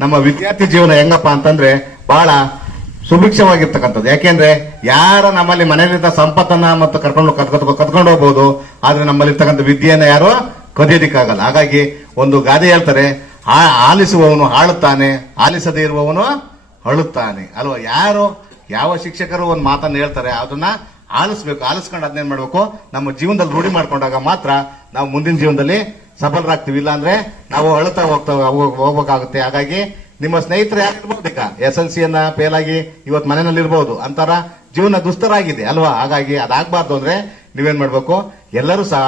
ನಮ್ಮ ವಿದ್ಯಾರ್ಥಿ ಜೀವನ ಹೆಂಗಪ್ಪ ಅಂತಂದ್ರೆ ಬಹಳ ಸುಭಿಕ್ಷವಾಗಿರ್ತಕ್ಕಂಥದ್ದು. ಯಾಕೆಂದ್ರೆ ಯಾರ ನಮ್ಮಲ್ಲಿ ಮನೆಯಲ್ಲಿದ್ದ ಸಂಪತ್ತನ್ನ ಮತ್ತು ಕತ್ಕೊಂಡು ಹೋಗ್ಬೋದು, ಆದ್ರೆ ನಮ್ಮಲ್ಲಿರ್ತಕ್ಕಂಥ ವಿದ್ಯೆಯನ್ನ ಯಾರು ಕದಿಯೋದಿಕ್ಕಾಗಲ್ಲ. ಹಾಗಾಗಿ ಒಂದು ಗಾದೆ ಹೇಳ್ತಾರೆ, ಆಲಿಸುವವನು ಆಳುತ್ತಾನೆ, ಆಲಿಸದೇ ಇರುವವನು ಅಳುತ್ತಾನೆ ಅಲ್ವಾ. ಯಾವ ಶಿಕ್ಷಕರು ಒಂದು ಮಾತನ್ನ ಹೇಳ್ತಾರೆ ಅದನ್ನ ಆಲಿಸ್ಬೇಕು. ಆಲಿಸ್ಕೊಂಡು ಅದನ್ನೇನ್ ಮಾಡ್ಬೇಕು, ನಮ್ಮ ಜೀವನದಲ್ಲಿ ರೂಢಿ ಮಾಡ್ಕೊಂಡಾಗ ಮಾತ್ರ ನಾವು ಮುಂದಿನ ಜೀವನದಲ್ಲಿ ಸಫಲರಾಗ್ತೀವಿ. ಇಲ್ಲ ಅಂದ್ರೆ ನಾವು ಅಳುತ್ತಾ ಹೋಗ್ಬೇಕಾಗುತ್ತೆ. ಹಾಗಾಗಿ ನಿಮ್ಮ ಸ್ನೇಹಿತರು ಯಾರಿರ್ಬೋದು, ಈಗ SLC ಫೇಲ್ ಆಗಿ ಇವತ್ತು ಮನೆಯಲ್ಲಿ ಇರ್ಬೋದು, ಅಂತಾರ ಜೀವನ ದುಸ್ತರಾಗಿದೆ ಅಲ್ವಾ. ಹಾಗಾಗಿ ಅದಾಗಬಾರ್ದು ಅಂದ್ರೆ ನೀವೇನ್ ಮಾಡ್ಬೇಕು, ಎಲ್ಲರೂ ಸಹ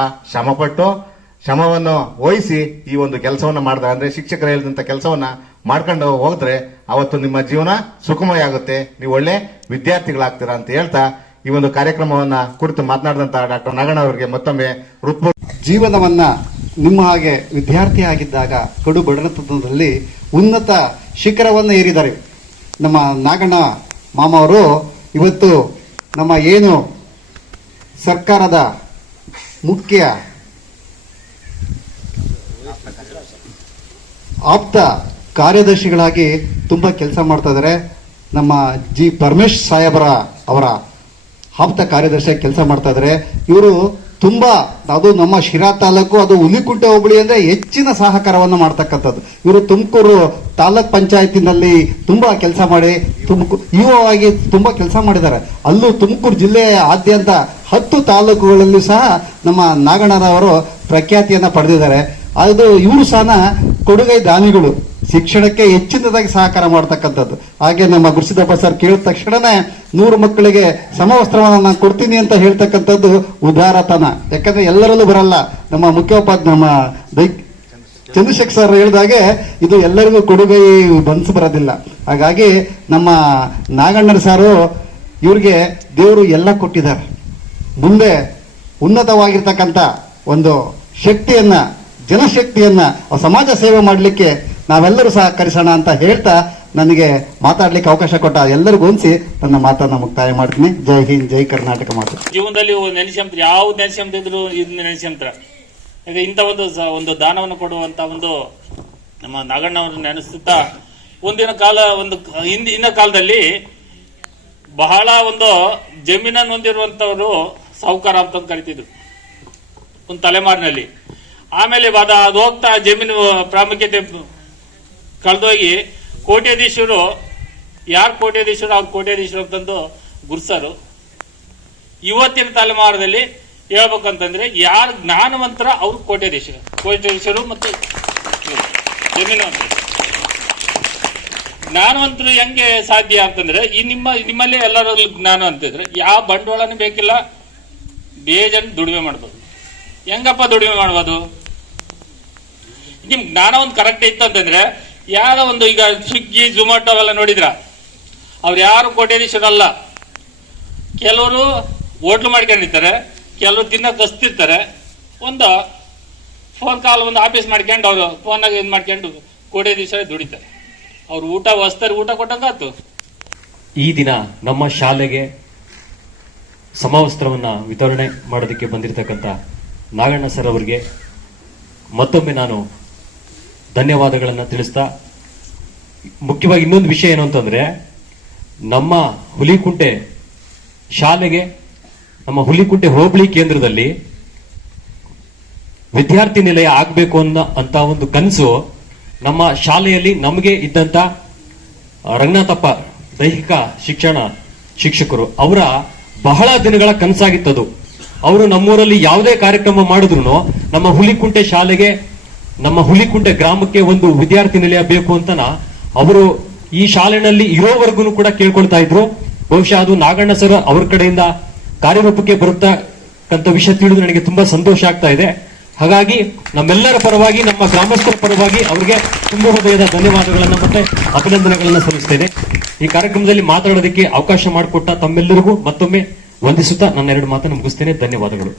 ಶ್ರಮವನ್ನು ವಹಿಸಿ ಈ ಒಂದು ಕೆಲಸವನ್ನ ಮಾಡಿದ್ರೆ, ಅಂದ್ರೆ ಶಿಕ್ಷಕರು ಹೇಳಿದಂತ ಕೆಲಸವನ್ನ ಮಾಡ್ಕೊಂಡು ಹೋದ್ರೆ ಅವತ್ತು ನಿಮ್ಮ ಜೀವನ ಸುಖಮಯ ಆಗುತ್ತೆ, ನೀವು ಒಳ್ಳೆ ವಿದ್ಯಾರ್ಥಿಗಳಾಗ್ತೀರಾ ಅಂತ ಹೇಳ್ತಾ ಈ ಒಂದು ಕಾರ್ಯಕ್ರಮವನ್ನ ಕುರಿತು ಮಾತನಾಡಿದಂತ ಡಾಕ್ಟರ್ ನಾಗಣ್ಣ ಅವರಿಗೆ ಮತ್ತೊಮ್ಮೆ ಜೀವನವನ್ನ ನಿಮ್ಮ ಹಾಗೆ ವಿದ್ಯಾರ್ಥಿ ಆಗಿದ್ದಾಗ ಕಡು ಬಡತನದಲ್ಲಿ ಉನ್ನತ ಶಿಖರವನ್ನು ಏರಿದ್ದಾರೆ ನಮ್ಮ ನಾಗಣ್ಣ ಮಾಮ ಅವರು. ಇವತ್ತು ನಮ್ಮ ಏನು ಸರ್ಕಾರದ ಮುಖ್ಯ ಆಪ್ತ ಕಾರ್ಯದರ್ಶಿಗಳಾಗಿ ತುಂಬಾ ಕೆಲಸ ಮಾಡ್ತಾ ಇದ್ದಾರೆ. ನಮ್ಮ ಪರಮೇಶ್ ಸಾಹೇಬರ ಅವರ ಆಪ್ತ ಕಾರ್ಯದರ್ಶಿಯಾಗಿ ಕೆಲಸ ಮಾಡ್ತಾ ಇದ್ದಾರೆ. ಇವರು ತುಂಬಾ, ಅದು ನಮ್ಮ ಶಿರಾ ತಾಲೂಕು, ಅದು ಹುಲಿಕುಂಟೆ ಹೋಬಳಿ ಅಂದ್ರೆ ಹೆಚ್ಚಿನ ಸಹಕಾರವನ್ನು ಮಾಡ್ತಕ್ಕಂಥದ್ದು. ಇವರು ತುಮಕೂರು ತಾಲೂಕ್ ಪಂಚಾಯತಿನಲ್ಲಿ ತುಂಬಾ ಕೆಲಸ ಮಾಡಿ ಇಒ ಆಗಿ ತುಂಬಾ ಕೆಲಸ ಮಾಡಿದ್ದಾರೆ. ಅಲ್ಲೂ ತುಮಕೂರು ಜಿಲ್ಲೆಯಾದ್ಯಂತ 10 ತಾಲೂಕುಗಳಲ್ಲೂ ಸಹ ನಮ್ಮ ನಾಗಣ್ಣನವರು ಪ್ರಖ್ಯಾತಿಯನ್ನ ಪಡೆದಿದ್ದಾರೆ. ಅದು ಇವರು ಸಹ ಕೊಡುಗೈ ದಾನಿಗಳು, ಶಿಕ್ಷಣಕ್ಕೆ ಹೆಚ್ಚಿನದಾಗಿ ಸಹಕಾರ ಮಾಡತಕ್ಕಂಥದ್ದು. ಹಾಗೆ ನಮ್ಮ ಗುರುಸಿದ್ದಪ್ಪ ಸರ್ ಕೇಳಿದ ತಕ್ಷಣನೇ 100 ಮಕ್ಕಳಿಗೆ ಸಮವಸ್ತ್ರವನ್ನು ನಾನು ಕೊಡ್ತೀನಿ ಅಂತ ಹೇಳ್ತಕ್ಕಂಥದ್ದು ಉದಾರತನ. ಯಾಕಂದ್ರೆ ಎಲ್ಲರಲ್ಲೂ ಬರಲ್ಲ. ನಮ್ಮ ನಮ್ಮ ಚಂದ್ರಶೇಖರ್ ಸರ್ ಹೇಳಿದಾಗೆ ಇದು ಎಲ್ಲರಿಗೂ ಕೊಡುಗೈ ಬನ್ಸ್ ಬರೋದಿಲ್ಲ. ಹಾಗಾಗಿ ನಮ್ಮ ನಾಗಣ್ಣನ ಸಾರು ಇವ್ರಿಗೆ ದೇವರು ಎಲ್ಲ ಕೊಟ್ಟಿದ್ದಾರೆ. ಮುಂದೆ ಉನ್ನತವಾಗಿರ್ತಕ್ಕಂಥ ಒಂದು ಶಕ್ತಿಯನ್ನ, ಜನಶಕ್ತಿಯನ್ನ, ಸಮಾಜ ಸೇವೆ ಮಾಡಲಿಕ್ಕೆ ನಾವೆಲ್ಲರೂ ಸಹಕರಿಸೋಣ ಅಂತ ಹೇಳ್ತಾ ನನಗೆ ಮಾತಾಡ್ಲಿಕ್ಕೆ ಅವಕಾಶ ಕೊಟ್ಟ ಎಲ್ಲರಿಗೂ ಹೊಂದಿಸಿ ನನ್ನ ಮಾತನ್ನ ಮುಕ್ತಾಯ ಮಾಡ್ತೀನಿ. ಜೈ ಹಿಂದ್, ಜೈ ಕರ್ನಾಟಕ. ಮಾತು ಜೀವನದಲ್ಲಿ ನೆನೆಸ್ಕೊಂತಾರೆ, ಯಾವ ನೆನೆಸ್ಕೊಂತ ಇದ್ರು ಇದನ್ನ ನೆನೆಸ್ಕೊಂತಾರೆ. ಈಗ ಇಂಥ ಒಂದು ದಾನವನ್ನು ಕೊಡುವಂತ ಒಂದು ನಮ್ಮ ನಾಗಣ್ಣವ್ರನ್ನ ನೆನೆಸುತ್ತಾ, ಹಿಂದಿನ ಕಾಲದಲ್ಲಿ ಬಹಳ ಒಂದು ಜಮೀನನ್ನು ಹೊಂದಿರುವಂತವರು ಸಾಹುಕಾರ ಅಂತ ಕರಿತಿದ್ರು ಒಂದು ತಲೆಮಾರಿನಲ್ಲಿ. ಆಮೇಲೆ ಅದು ಹೋಗ್ತಾ ಜಮೀನು ಪ್ರಾಮುಖ್ಯತೆ ಕಳೆದೋಗಿ ಕೋಟ್ಯಾಧೀಶರು, ಯಾರು ಕೋಟ್ಯಾಧೀಶರು ಅವ್ರು ಕೋಟ್ಯಾಧೀಶರು ಅಂತಂದು ಗುರ್ಸರು. ಇವತ್ತಿನ ತಲೆಮಾರದಲ್ಲಿ ಹೇಳ್ಬೇಕಂತಂದ್ರೆ ಯಾರು ಜ್ಞಾನವಂತರ ಅವ್ರು ಕೋಟ್ಯಾಧೀಶರು ಮತ್ತು ಜಮೀನವಂತರು. ಜ್ಞಾನವಂತರು ಹೆಂಗೆ ಸಾಧ್ಯ ಅಂತಂದ್ರೆ ಈ ನಿಮ್ಮಲ್ಲಿ ಎಲ್ಲರಲ್ಲೂ ಜ್ಞಾನ ಅಂತಿದ್ರೆ ಯಾವ ಬಂಡವಾಳನೂ ಬೇಕಿಲ್ಲ, ಬೇಜನ್ ದುಡಿಮೆ ಮಾಡ್ಬೋದು. ಹೆಂಗಪ್ಪ ದುಡಿಮೆ ಮಾಡ್ಬೋದು? ನಿಮ್ ಜ್ಞಾನ ಒಂದು ಕರೆಕ್ಟ್ ಇತ್ತು ಅಂತಂದ್ರೆ ಯಾರೋ ಒಂದು, ಈಗ ಸ್ವಿಗ್ಗಿ ಝೊಮ್ಯಾಟೊ ಅವೆಲ್ಲ ನೋಡಿದ್ರ, ಅವ್ರು ಯಾರು ಕೋಟ್ಯಾಧೀಶರಲ್ಲ. ಕೆಲವರು ಹೋಟ್ಲು ಮಾಡ್ಕೊಂಡಿರ್ತಾರೆ, ಕೆಲವರು ತಿನ್ನಕ್ ಕಸ್ತಿರ್ತಾರೆ, ಒಂದು ಫೋನ್ ಕಾಲ್, ಒಂದು ಆಫೀಸ್ ಮಾಡ್ಕೊಂಡು ಅವರು ಫೋನಾಗ ಇದು ಮಾಡ್ಕೊಂಡು ಕೋಟ್ಯಾಧೀಶರೇ ದುಡಿತಾರೆ. ಅವ್ರು ಊಟ ಕೊಟ್ಟಂಗಾತು. ಈ ದಿನ ನಮ್ಮ ಶಾಲೆಗೆ ಸಮವಸ್ತ್ರವನ್ನ ವಿತರಣೆ ಮಾಡೋದಕ್ಕೆ ಬಂದಿರತಕ್ಕಂಥ ನಾಗಣ್ಣ ಸರ್ ಅವರಿಗೆ ಮತ್ತೊಮ್ಮೆ ನಾನು ಧನ್ಯವಾದಗಳನ್ನು ತಿಳಿಸ್ತಾ, ಮುಖ್ಯವಾಗಿ ಇನ್ನೊಂದು ವಿಷಯ ಏನು ಅಂತಂದ್ರೆ, ನಮ್ಮ ಹುಲಿಕುಂಟೆ ಶಾಲೆಗೆ, ನಮ್ಮ ಹುಲಿಕುಂಟೆ ಹೋಬಳಿ ಕೇಂದ್ರದಲ್ಲಿ ವಿದ್ಯಾರ್ಥಿ ನಿಲಯ ಆಗ್ಬೇಕು ಅಂತ ಒಂದು ಕನಸು ನಮ್ಮ ಶಾಲೆಯಲ್ಲಿ ನಮಗೆ ಇದ್ದಂತ ರಂಗನಾಥಪ್ಪ ದೈಹಿಕ ಶಿಕ್ಷಣ ಶಿಕ್ಷಕರು ಅವರ ಬಹಳ ದಿನಗಳ ಕನಸಾಗಿತ್ತದು. ಅವರು ನಮ್ಮೂರಲ್ಲಿ ಯಾವುದೇ ಕಾರ್ಯಕ್ರಮ ಮಾಡಿದ್ರು ನಮ್ಮ ಹುಲಿಕುಂಟೆ ಶಾಲೆಗೆ, ನಮ್ಮ ಹುಲಿಕುಂಟೆ ಗ್ರಾಮಕ್ಕೆ ಒಂದು ವಿದ್ಯಾರ್ಥಿ ನಿಲಯ ಬೇಕು ಅಂತನ ಅವರು ಈ ಶಾಲೆನಲ್ಲಿ ಇರೋವರೆಗೂ ಕೂಡ ಕೇಳ್ಕೊಳ್ತಾ ಇದ್ರು. ಬಹುಶಃ ಅದು ನಾಗಣ್ಣ ಸರ್ ಅವ್ರ ಕಡೆಯಿಂದ ಕಾರ್ಯರೂಪಕ್ಕೆ ಬರುತ್ತಕ್ಕಂಥ ವಿಷಯ ತಿಳಿದು ನನಗೆ ತುಂಬಾ ಸಂತೋಷ ಆಗ್ತಾ ಇದೆ. ಹಾಗಾಗಿ ನಮ್ಮೆಲ್ಲರ ಪರವಾಗಿ, ನಮ್ಮ ಗ್ರಾಮಸ್ಥರ ಪರವಾಗಿ ಅವರಿಗೆ ತುಂಬಾ ಹೃದಯದ ಧನ್ಯವಾದಗಳನ್ನ ಮತ್ತೆ ಅಭಿನಂದನೆಗಳನ್ನ ಸಲ್ಲಿಸ್ತೇನೆ. ಈ ಕಾರ್ಯಕ್ರಮದಲ್ಲಿ ಮಾತಾಡೋದಕ್ಕೆ ಅವಕಾಶ ಮಾಡಿಕೊಟ್ಟ ತಮ್ಮೆಲ್ಲರಿಗೂ ಮತ್ತೊಮ್ಮೆ ವಂದಿಸುತ್ತಾ ನನ್ನ 2 ಮಾತನ್ನು ಮುಗಿಸ್ತೇನೆ. ಧನ್ಯವಾದಗಳು.